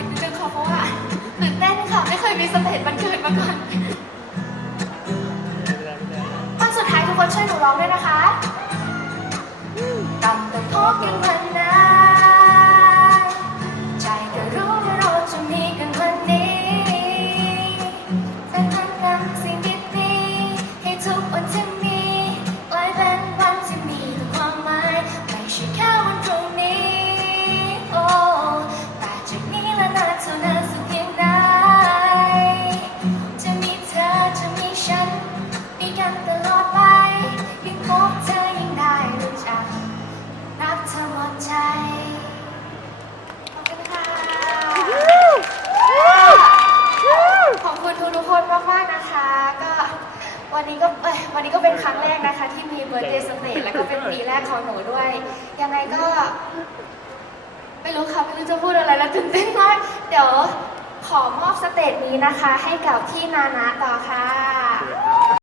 ผิดนิดนึงค่ะเพราะว่าตื่นเต้นค่ะไม่เคยมีสเตจบันเกิดมาก่อนตอนสุดท้ายทุกคนช่วยหนูร้องด้วยนะคะกำแต่พบกันวันนะ เบิร์ดเดย์สเตจแล้วก็เป็นปีแรกของหนูด้วย ยังไงก็ไม่รู้ค่ะไม่รู้จะพูดอะไรแล้วตื่นเต้นมากเดี๋ยวขอมอบสเตจนี้นะคะ ให้กับพี่นานะต่อค่ะ